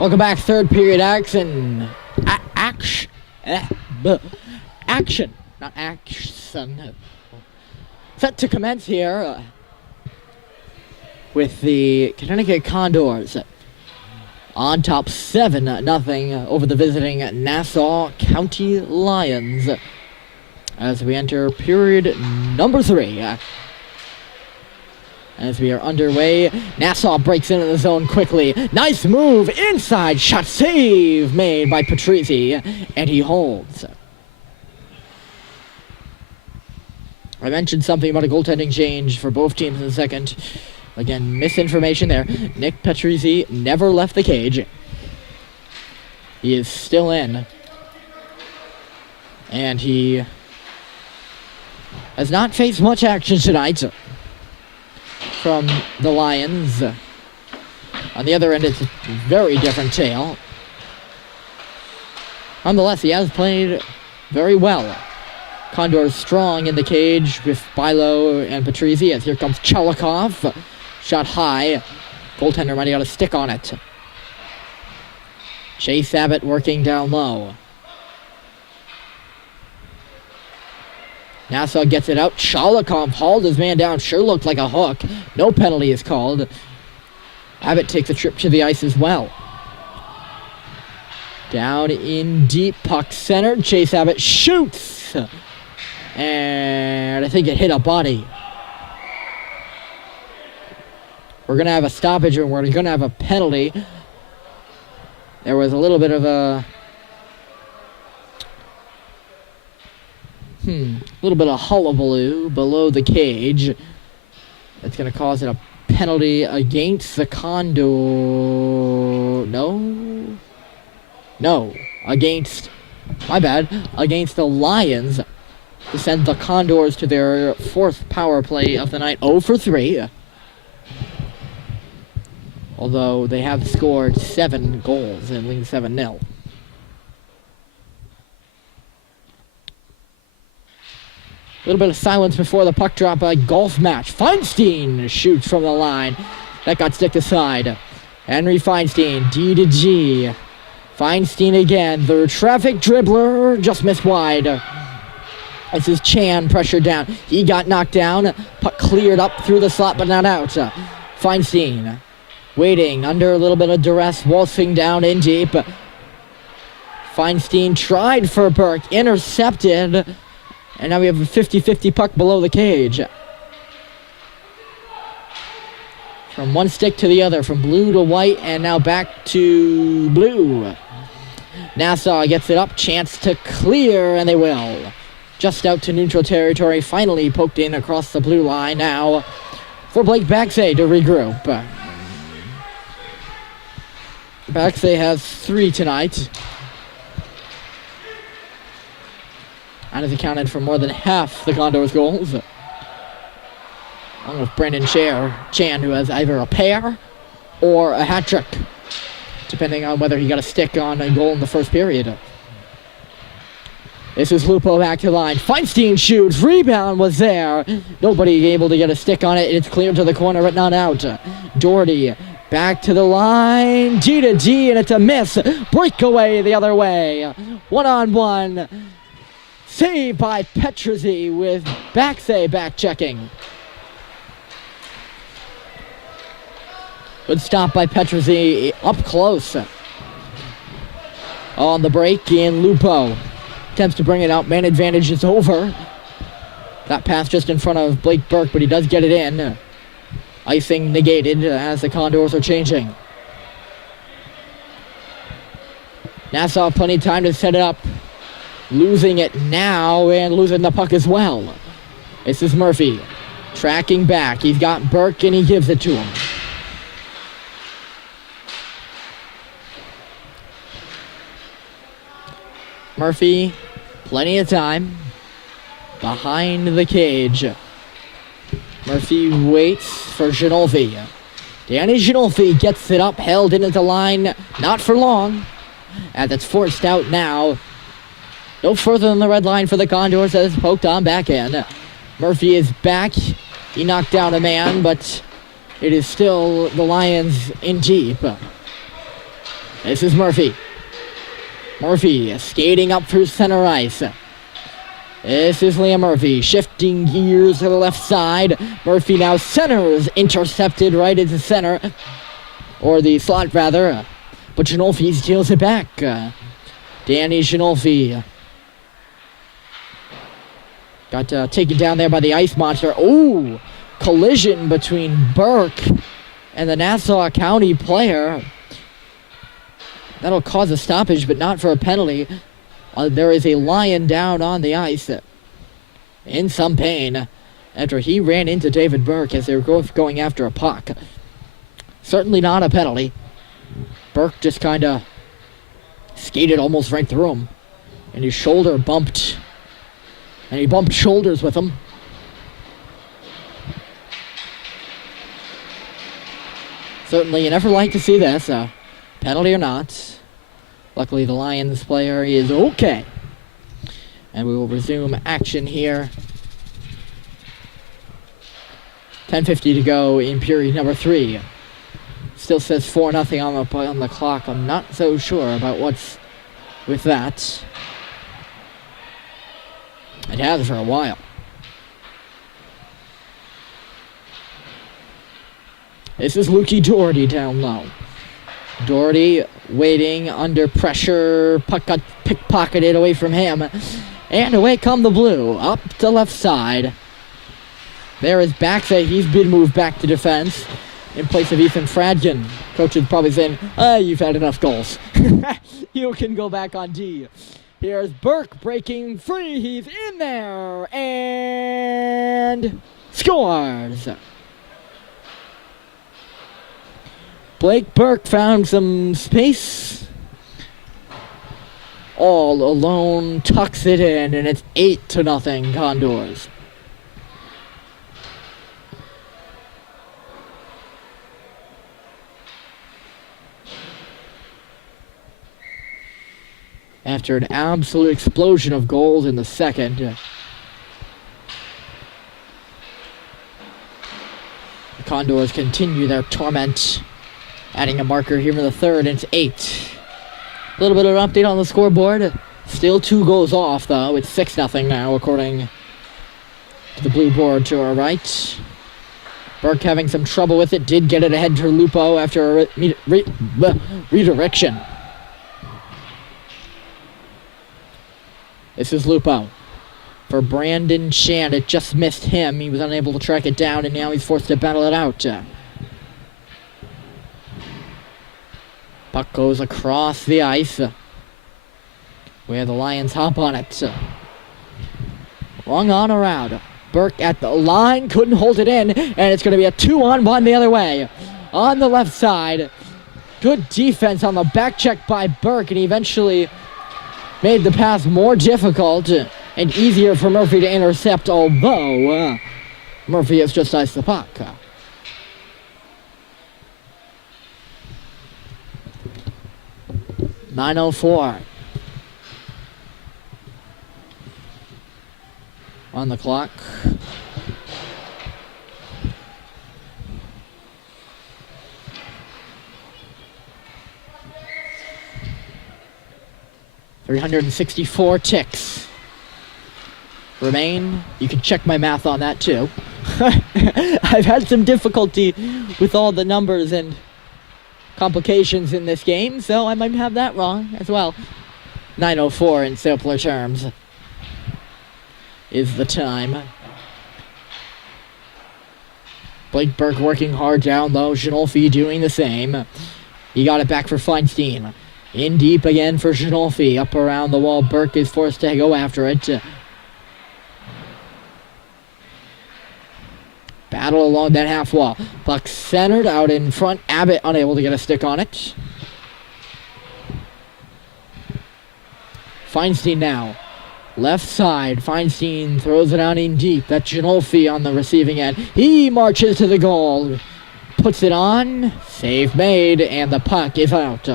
Welcome back, third period action. Action, not action. Set to commence here with the Connecticut Condors on top 7-0 over the visiting Nassau County Lions as we enter period number 3. As we are underway, Nassau breaks into the zone quickly. Nice move, inside shot, save made by Patrizzi, and he holds. I mentioned something about a goaltending change for both teams in the second. Again, misinformation there. Nick Patrizzi never left the cage. He is still in. And he has not faced much action tonight from the Lions. On the other end, it's a very different tale. Nonetheless, he has played very well. Condors strong in the cage with Bilo and Patrizzi as here comes Chalikov. Shot high. Goaltender might have got a stick on it. Chase Abbott working down low. Nassau gets it out. Chalikov hauled his man down. Sure looked like a hook. No penalty is called. Abbott takes a trip to the ice as well. Down in deep, puck centered. Chase Abbott shoots. And I think it hit a body. We're going to have a stoppage and we're going to have a penalty. There was a little bit of a hullabaloo below the cage. That's going to cause it a penalty against the Condor. Against the Lions to send the Condors to their 4th power play of the night, 0 for 3. Although they have scored 7 goals and lead 7-0. A little bit of silence before the puck drop. A golf match. Feinstein shoots from the line. That got sticked aside. Henry Feinstein, D to G. Feinstein again. The traffic dribbler just missed wide. This is Chan pressured down. He got knocked down. Puck cleared up through the slot, but not out. Feinstein waiting under a little bit of duress, waltzing down in deep. Feinstein tried for Burke, intercepted. And now we have a 50-50 puck below the cage. From one stick to the other, from blue to white, and now back to blue. Nassau gets it up, chance to clear, and they will. Just out to neutral territory, finally poked in across the blue line now for Blake Baxay to regroup. Baxay has 3 tonight. And has accounted for more than half the Condors' goals. Along with Brendan Chan, who has either a pair or a hat trick, depending on whether he got a stick on a goal in the first period. This is Lupo back to the line. Feinstein shoots. Rebound was there. Nobody able to get a stick on it. It's cleared to the corner, but not out. Doherty back to the line. G to G, and it's a miss. Breakaway the other way. 1-on-1. Saved by Patrizzi with Baxay back checking. Good stop by Patrizzi up close. On the break in Lupo. Attempts to bring it out. Man advantage is over. That pass just in front of Blake Burke, but he does get it in. Icing negated as the Condors are changing. Nassau plenty of time to set it up. Losing it now and losing the puck as well. This is Murphy tracking back. He's got Burke and he gives it to him. Murphy, plenty of time behind the cage. Murphy waits for Ginolfi. Danny Ginolfi gets it up, held into the line, not for long. And it's forced out now. No further than the red line for the Condors as poked on back in. Murphy is back. He knocked down a man, but it is still the Lions in deep. This is Murphy. Murphy skating up through center ice. This is Liam Murphy shifting gears to the left side. Murphy now centers, intercepted right into center, or the slot rather, but Ginolfi steals it back. Danny Ginolfi got taken down there by the ice monster. Oh, collision between Burke and the Nassau County player. That'll cause a stoppage, but not for a penalty. There is a Lion down on the ice in some pain after he ran into David Burke as they were both going after a puck. Certainly not a penalty. Burke just kind of skated almost right through him, and his shoulder bumped, and he bumped shoulders with him. Certainly, you never like to see this, penalty or not. Luckily, the Lions player is okay. And we will resume action here. 10:50 to go in period number 3. Still says 4-0 on the clock. I'm not so sure about what's with that. It has for a while. This is Lukey Doherty down low. Doherty waiting under pressure. Puck got pickpocketed away from him. And away come the Blue. Up the left side. There is Baxa. He's been moved back to defense in place of Ethan Fradkin. Coach is probably saying, you've had enough goals. You can go back on D. Here's Burke breaking free. He's in there. And scores. Blake Burke found some space. All alone, tucks it in, and it's 8-0 Condors. After an absolute explosion of goals in the second, the Condors continue their torment. Adding a marker here in the third, and it's 8. A little bit of an update on the scoreboard. Still 2 goals off, though. It's 6-0 now, according to the blue board to our right. Burke having some trouble with it. Did get it ahead to Lupo after a redirection. This is Lupo. For Brandon Shand, it just missed him. He was unable to track it down, and now he's forced to battle it out. Puck goes across the ice, where the Lions hop on it. Long on around. Burke at the line, couldn't hold it in, and it's going to be a 2-on-1 the other way. On the left side. Good defense on the back check by Burke, and he eventually made the pass more difficult and easier for Murphy to intercept, although Murphy has just iced the puck. .904 on the clock. .364 ticks remain. You can check my math on that too. I've had some difficulty with all the numbers and complications in this game, so I might have that wrong as well. 9:04 in simpler terms is the time. Blake Burke working hard down low. Ginolfi doing the same. He got it back for Feinstein. In deep again for Ginolfi. Up around the wall. Burke is forced to go after it. Battle along that half wall. Puck centered out in front. Abbott unable to get a stick on it. Feinstein now. Left side. Feinstein throws it out in deep. That's Ginolfi on the receiving end. He marches to the goal. Puts it on. Save made. And the puck is out.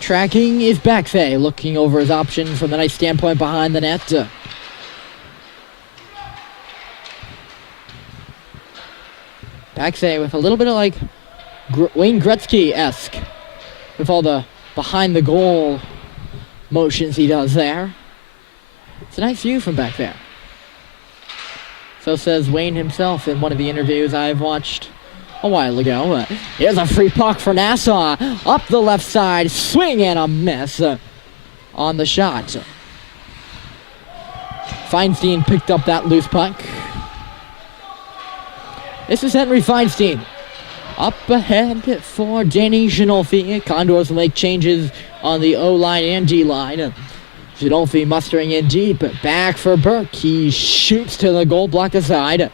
Tracking is Baxe, looking over his options from the nice standpoint behind the net. Baxay with a little bit of like Wayne Gretzky-esque with all the behind the goal motions he does there. It's a nice view from back there. So says Wayne himself in one of the interviews I've watched a while ago. Here's a free puck for Nassau. Up the left side. Swing and a miss on the shot. Feinstein picked up that loose puck. This is Henry Feinstein. Up ahead for Danny Ginolfi. Condors make changes on the O-line and D-line. Ginolfi mustering in deep. Back for Burke. He shoots to the goal, blocked aside.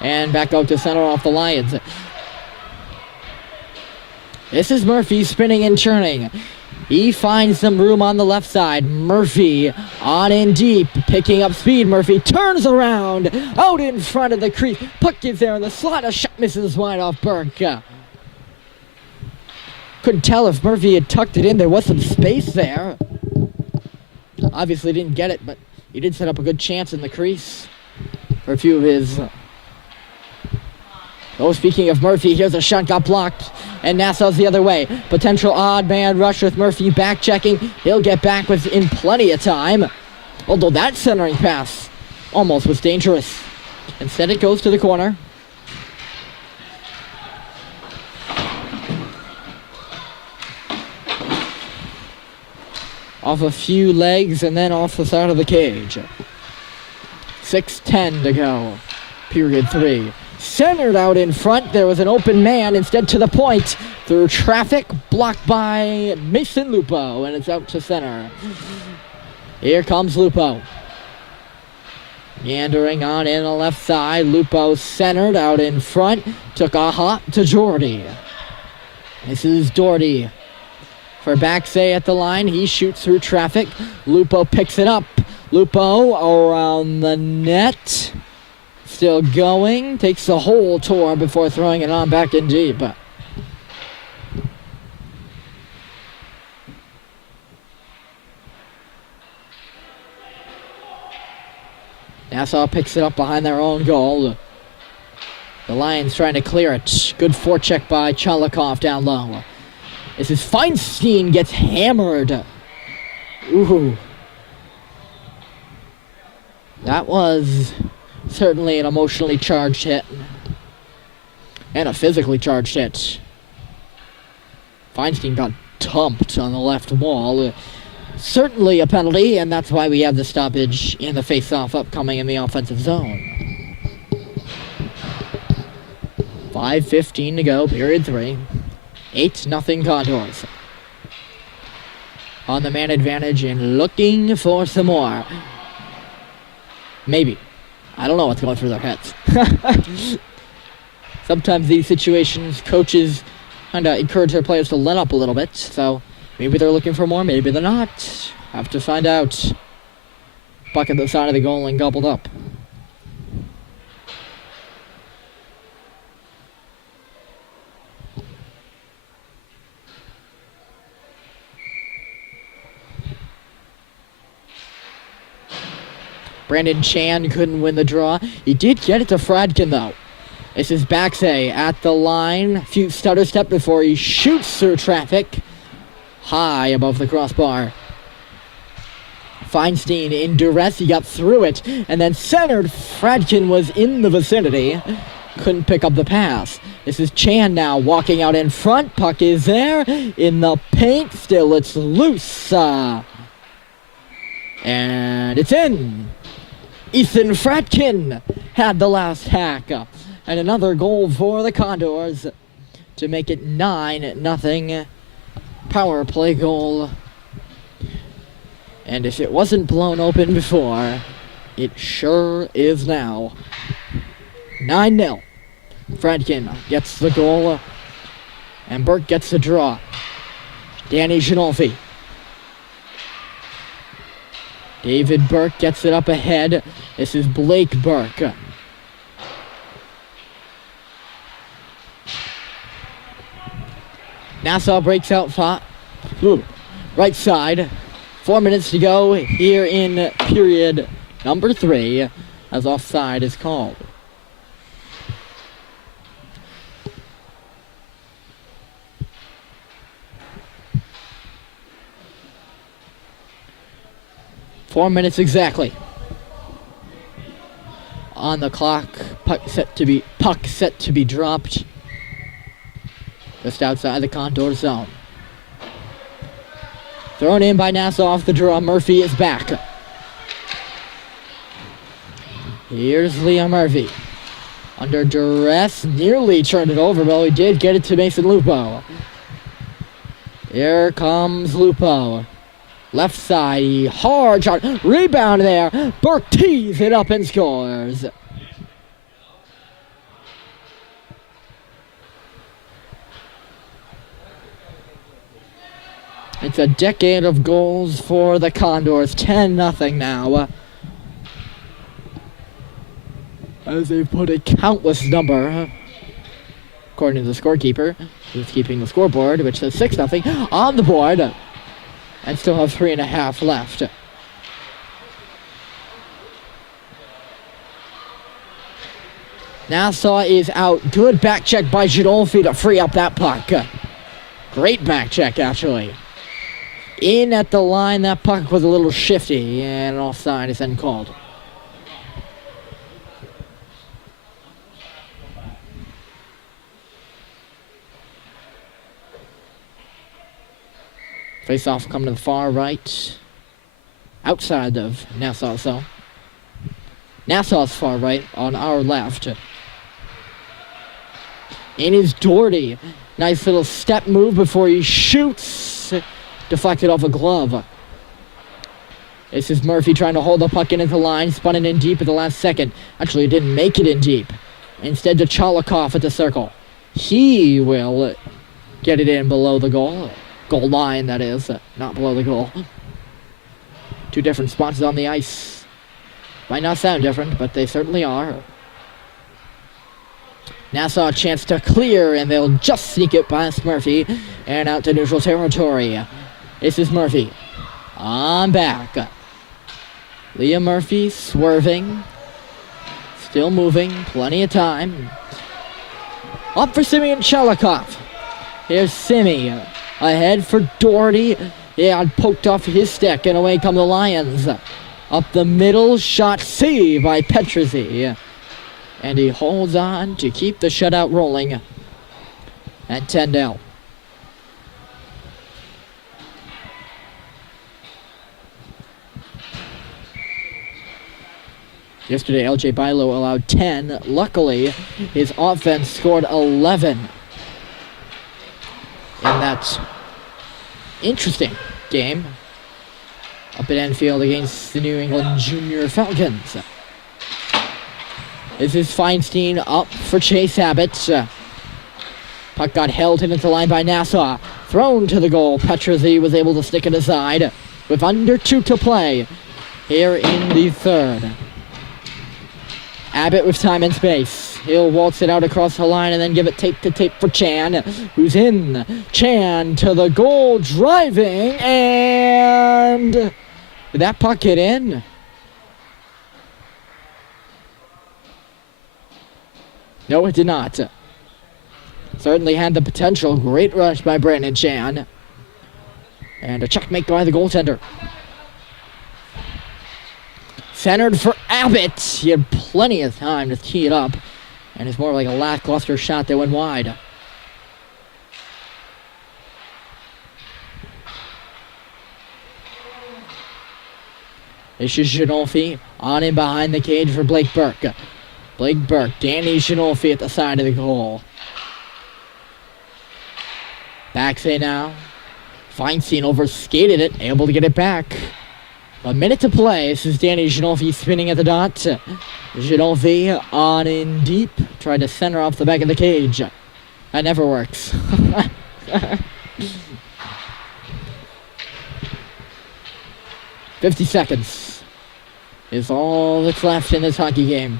And back out to center off the Lions. This is Murphy spinning and churning. He finds some room on the left side. Murphy on in deep, picking up speed. Murphy turns around, out in front of the crease. Puck gets there in the slot. A shot misses wide off Burke. Couldn't tell if Murphy had tucked it in. There was some space there. Obviously didn't get it, but he did set up a good chance in the crease for a few of his... Oh, speaking of Murphy, here's a shot got blocked, and Nassau's the other way. Potential odd man rush with Murphy back checking. He'll get back within plenty of time. Although that centering pass almost was dangerous. Instead, it goes to the corner. Off a few legs and then off the side of the cage. 6:10 to go. Period 3. Centered out in front. There was an open man. Instead to the point. Through traffic. Blocked by Mason Lupo. And it's out to center. Here comes Lupo. Meandering on in the left side. Lupo centered out in front. Took a hop to Doherty. This is Doherty. For Baxay at the line. He shoots through traffic. Lupo picks it up. Lupo around the net. Still going. Takes the whole tour before throwing it on back in deep. Nassau picks it up behind their own goal. The Lions trying to clear it. Good forecheck by Chalikov down low. This is Feinstein gets hammered. Ooh. That was certainly an emotionally charged hit. And a physically charged hit. Feinstein got dumped on the left wall. Certainly a penalty, and that's why we have the stoppage in the face-off upcoming in the offensive zone. 5:15 to go, period 3. 8-0 Condors. On the man advantage and looking for some more. Maybe. I don't know what's going through their heads. Sometimes these situations, coaches kind of encourage their players to let up a little bit. So maybe they're looking for more, maybe they're not. Have to find out. Puck at the side of the goal and gobbled up. Brandon Chan couldn't win the draw. He did get it to Fradkin, though. This is Baxay at the line. Few stutter step before he shoots through traffic. High above the crossbar. Feinstein in duress. He got through it and then centered. Fradkin was in the vicinity. Couldn't pick up the pass. This is Chan now walking out in front. Puck is there in the paint. Still it's loose. And it's in. Ethan Fradkin had the last hack. And another goal for the Condors to make it 9-0 power play goal. And if it wasn't blown open before, it sure is now. 9-0. Fradkin gets the goal. And Burke gets the draw. Danny Ginolfi. David Burke gets it up ahead. This is Blake Burke. Nassau breaks out right side. 4 minutes to go here in period number 3 as offside is called. 4 minutes exactly on the clock. Puck set to be dropped just outside the Condor zone. Thrown in by Nassau off the draw. Murphy is back. Here's Liam Murphy. Under duress, nearly turned it over, but he did get it to Mason Lupo. Here comes Lupo. Left side, hard shot, rebound there. Burke tees it up and scores. It's a decade of goals for the Condors, 10-0 now. As they put a countless number, according to the scorekeeper, who's keeping the scoreboard, which says 6-0, on the board, and still have 3.5 left. Nassau is out. Good back check by Ginolfi to free up that puck. Great back check, actually. In at the line, that puck was a little shifty, and an offside is then called. Face-off coming to the far right, outside of Nassau zone. Nassau's far right, on our left. In is Doherty. Nice little step move before he shoots. Deflected off a glove. This is Murphy trying to hold the puck into the line. Spun it in deep at the last second. Actually, didn't make it in deep. Instead to Chalikov at the circle. He will get it in below the goal. Goal line, that is. Not below the goal. Two different spots on the ice. Might not sound different, but they certainly are. Nassau a chance to clear, and they'll just sneak it past Murphy and out to neutral territory. This is Murphy. On back. Liam Murphy swerving. Still moving. Plenty of time. Up for Simeon Chalikov. Here's Simi. Ahead for Doherty. Yeah, poked off his stick, and away come the Lions. Up the middle, shot saved by Petruzzi. And he holds on to keep the shutout rolling at 10-0. Yesterday, LJ Bilo allowed 10. Luckily, his offense scored 11. In that interesting game up at Enfield against the New England Junior Falcons. This is Feinstein up for Chase Abbott. Puck got held into the line by Nassau. Thrown to the goal. Petruzzi was able to stick it aside with under 2 to play here in the third. Abbott with time and space. He'll waltz it out across the line and then give it tape to tape for Chan, who's in. Chan to the goal, driving, and did that puck get in? No, it did not. Certainly had the potential. Great rush by Brandon Chan. And a checkmate by the goaltender. Centered for Abbott. He had plenty of time to tee it up. And it's more like a lackluster shot that went wide. This is Ginolfi on and behind the cage for Blake Burke. Blake Burke, Danny Ginolfi at the side of the goal. Backsay now. Feinstein overskated it, able to get it back. A minute to play. This is Danny Ginolfi spinning at the dot. Ginolfi on in deep. Tried to center off the back of the cage. That never works. "50 seconds is all that's left in this hockey game.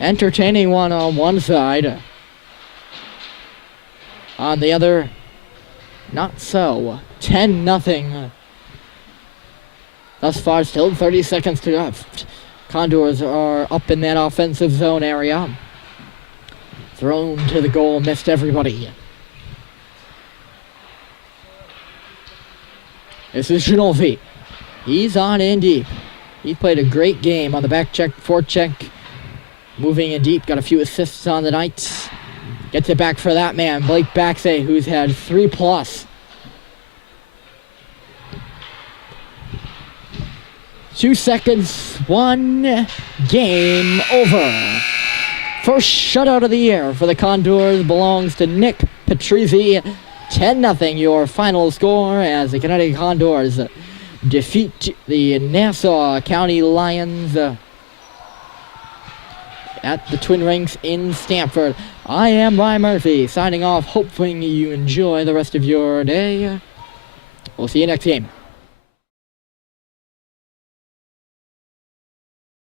Entertaining one on one side. On the other, not so. 10-0. Thus far, still 30 seconds to go. Condors are up in that offensive zone area. Thrown to the goal, missed everybody. This is Ginolfi. He's on in deep. He played a great game on the back check, forecheck. Moving in deep. Got a few assists on the night. Gets it back for that man, Blake Baxay, who's had 3+. 2 seconds. 1. Game over. First shutout of the year for the Condors belongs to Nick Patrizzi. 10-0 your final score as the Connecticut Condors defeat the Nassau County Lions at the Twin Rinks in Stamford. I am Ryan Murphy signing off, hoping you enjoy the rest of your day. We'll see you next game.